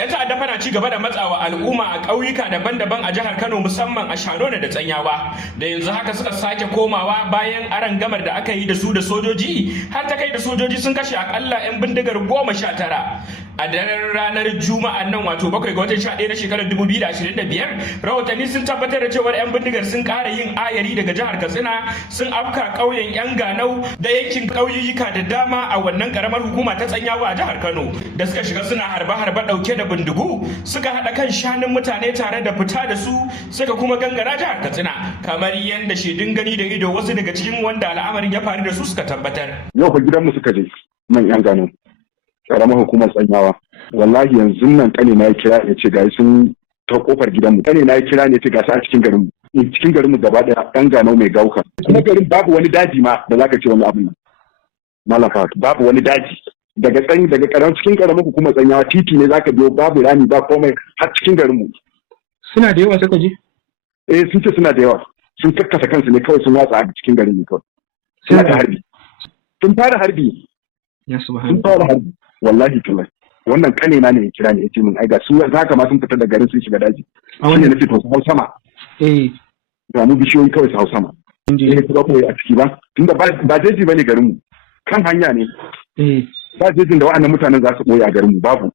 'Yan ta'adda fana ci gaba da matsawa al'umma a ƙauyuka daban-daban a jihar Kano musamman a Shanono da Tsanyawa da yanzu haka suka sake komawa bayan arangamar da aka yi da su da sojoji har ta kai da sojoji sun kashe akalla 'yan bindigar 19 a daren ranar Juma'an nan wato 7 ga watan 11 na shekarar 2025 rahotanni sun tabbatar da cewa 'yan bindigar sun ƙara yin ayari daga jihar Katsina sun afka ƙauyen 'yan Ganau da yankin ƙauyuka da dama a wannan ƙaramar hukuma ta Tsanyawa a jihar Kano da suka shiga suna harba-harba ɗauke da bindigu suka haɗa kan shanun mutane tare da fita da su suka kuma gangara jihar Katsina kamar yadda shaidun gani da ido wasu daga cikin wanda al'amarin ya faru da su suka tabbatar. Yau fa gidanmu suka je man 'yan Ganau karamar hukumar Tsanyawa wallahi yanzu nan kane na ya kira ya ce ga sun ta kofar gidanmu kane na ya kira ne ya ce ga su a cikin garinmu gaba daya 'yan Ganau mai gauka kuma garin babu wani daji ma da zaka ce wani abu nan malafa babu wani daji daga cikin karamar hukumar Tsanyawa titi ne zaka biyo babu rami ba komai har cikin garinmu. Suna da yawa suka je? Sun ce suna da yawa sun kakkasa kansu ne kawai sun watsa a cikin garin ne kawai suna da harbi sun fara harbi sun fara harbi wallahi tallahi wannan kane na ne ya kira ne ya ce min ai ga su haka ma sun fita da garin sun shiga daji shine nace to su hau sama ga mu bishiyoyi kawai su hau sama ne kuma koyi a ciki ba tunda ba jeji bane garin mu kan hanya ne ba jejin da wa'annan mutanen za su koyi a garin mu babu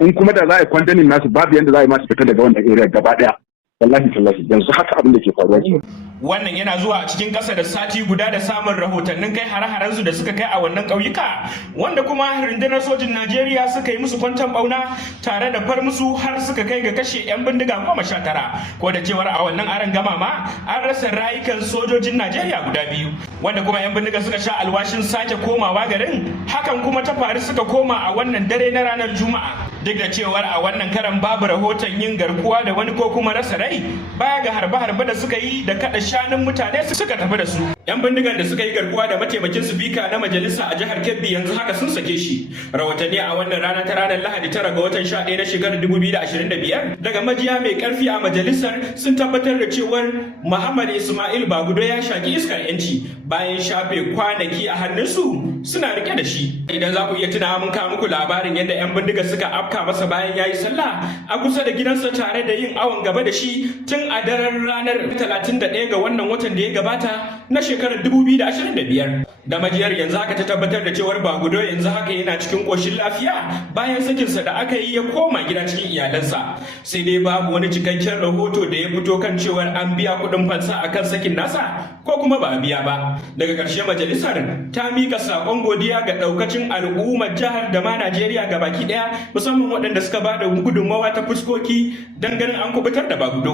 in kuma da za a yi kwandanin nasu babu yanda za a yi masu fita daga wannan area gaba daya wallahi tallahi yanzu haka abin da ke faruwa ke. Wannan yana zuwa a cikin ƙasa da sati guda da samun rahotannin kai hare-haren su da suka kai a wannan ƙauyuka wanda kuma rundunar sojin Najeriya suka yi musu kwanton bauna tare da far musu har suka kai ga kashe 'yan bindiga 19 ko da cewar a wannan arangama ma an rasa rayukan sojojin Najeriya guda 2 wanda kuma 'yan bindiga suka sha alwashin sake komawa garin hakan kuma ta faru suka koma a wannan dare na ranar Juma'a duk da cewar a wannan karan babu rahoton yin garkuwa da wani ko kuma rasa rai baya ga harbe-harbe da suka yi da kada shanun mutane suka tafi da su. 'Yan bindigan da suka yi garkuwa da mataimakin sifika na majalisa a jihar Kebbi yanzu haka sun sake shi. Rahotanni a wannan rana ta ranar Lahadi 9 ga watan 11 na shekarar 2025 daga majiya mai karfi a majalisar sun tabbatar da cewar Muhammad Ismail Bagudo ya shaki iskar yanci bayan shafe kwanaki a hannunsu suna rike da shi. Idan za ku iya tuna mun kawo muku labarin yadda 'yan bindiga suka afka masa bayan ya yi sallah a kusa da gidansa tare da yin awon gaba da shi tun a daren ranar 31 ga wannan watan da ya gabata na shekarar 2025 da majiyar yanzu haka ta tabbatar da cewar Bagudo yanzu haka yana cikin koshin lafiya bayan sakinsa da aka yi ya koma gida cikin iyalansa sai dai babu wani cikakken rahoto da ya fito kan cewar an biya kuɗin fansa akan sakin nasa ko kuma ba a biya ba. Daga ƙarshe majalisar ta mika saƙon godiya ga ɗaukacin al'ummar jihar da ma Najeriya gabaki ɗaya musamman waɗanda suka ba da gudunmawa ta fuskoki don ganin an kubutar da Bagudo.